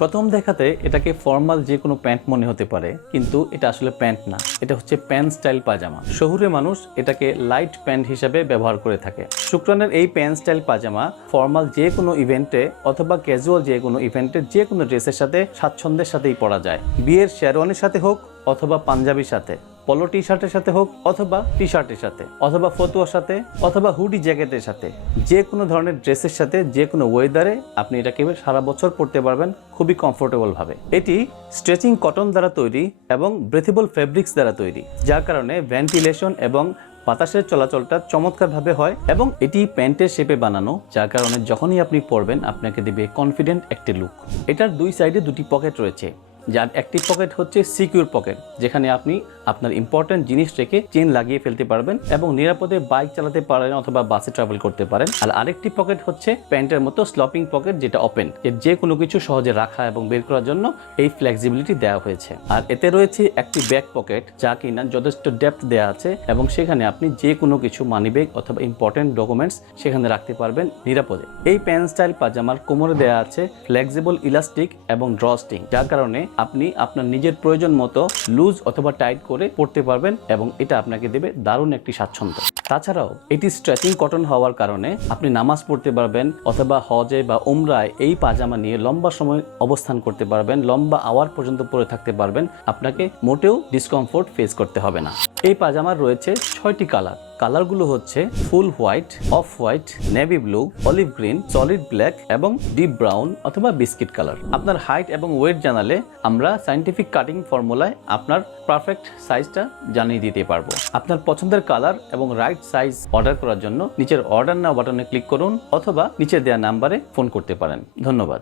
প্রথম দেখাতে এটাকে ফর্মাল যে কোনো প্যান্ট মনে হতে পারে, কিন্তু এটা আসলে প্যান্ট না, এটা হচ্ছে প্যান্ট স্টাইল পাজামা। শহুরে মানুষ এটাকে লাইট প্যান্ট হিসেবে ব্যবহার করে থাকে। শুক্রানের এই প্যান্ট স্টাইল পাজামা ফর্মাল যে কোনো ইভেন্টে অথবা ক্যাজুয়াল যে কোনো ইভেন্টে যে কোনো ড্রেসের সাথে স্বাচ্ছন্দ্যের সাথেই পরা যায়। বিয়ের শেরওয়ানির সাথে হোক অথবা পাঞ্জাবির সাথে, পলো টি শার্টের সাথে হোক অথবা টি শার্টের সাথে, অথবা ফতুয়ার সাথে, অথবা হুডি জ্যাকেটের সাথে, যে কোনো ধরনের ড্রেসের সাথে যে কোনো ওয়েদারে আপনি এটাকে সারা বছর পরতে পারবেন খুবই কমফোর্টেবল ভাবে। এটি স্ট্রেচিং কটন দ্বারা তৈরি এবং ব্রেথেবল ফেব্রিক্স দ্বারা তৈরি, যার কারণে ভেন্টিলেশন এবং বাতাসের চলাচলটা চমৎকারভাবে হয় এবং এটি প্যান্টের শেপে বানানো, যার কারণে যখনই আপনি পরবেন আপনাকে দেবে কনফিডেন্ট একটি লুক। এটার দুই সাইডে দুটি পকেট রয়েছে, যার একটি পকেট হচ্ছে সিকিউর পকেট, যেখানে আপনি আপনার ইম্পর্টেন্ট জিনিস রেখে চেন লাগিয়ে ফেলতে পারবেন এবং নিরাপদে বাইক চালাতে পারেন অথবা বাসে ট্রাভেল করতে পারেন। আর আরেকটি পকেট হচ্ছে প্যান্টের মতো স্লপিং পকেট, যেটা ওপেন, এর যে কোনো কিছু সহজে রাখা এবং বের করার জন্য এই ফ্লেক্সিবিলিটি দেওয়া হয়েছে। আর এতে রয়েছে একটি ব্যাক পকেট, যা কিনা যথেষ্ট ডেপথ দেওয়া আছে এবং সেখানে আপনি যে কোনো কিছু মানিব্যাগ অথবা ইম্পর্টেন্ট ডকুমেন্টস সেখানে রাখতে পারবেন নিরাপদে। এই প্যান্ট স্টাইল পাজামার কোমরে দেওয়া আছে ফ্লেক্সিবল ইলাস্টিক এবং ড্রস্টিং, যার কারণে আপনি আপনার নিজের প্রয়োজন মতো লুজ অথবা টাইট করে পড়তে পারবেন এবং এটা আপনাকে দেবে দারুণ একটি স্বাচ্ছন্দ্য। তাছাড়াও এটি স্ট্রেচিং কটন হওয়ার কারণে আপনি নামাজ পড়তে পারবেন অথবা হজে বা উমরায় এই পাজামা নিয়ে লম্বা সময় অবস্থান করতে পারবেন, লম্বা আওয়ার পর্যন্ত পরে থাকতে পারবেন, আপনাকে মোটেও ডিসকমফোর্ট ফেস করতে হবে না। এই পাজামার রয়েছে 6টি কালার। কালারগুলো হচ্ছে ফুল white, off white, navy blue, olive green, solid black এবং ডিপ ব্রাউন অথবা বিস্কিট কালার। আপনার হাইট এবং ওয়েট জানালে আমরা সায়েন্টিফিক কাটিং ফর্মুলায় আপনার পারফেক্ট সাইজটা জানিয়ে দিতে পারবো। আপনার পছন্দের কালার এবং রাইট সাইজ অর্ডার করার জন্য নিচের অর্ডার নাও বাটনে ক্লিক করুন অথবা নিচে দেওয়া নাম্বারে ফোন করতে পারেন। ধন্যবাদ।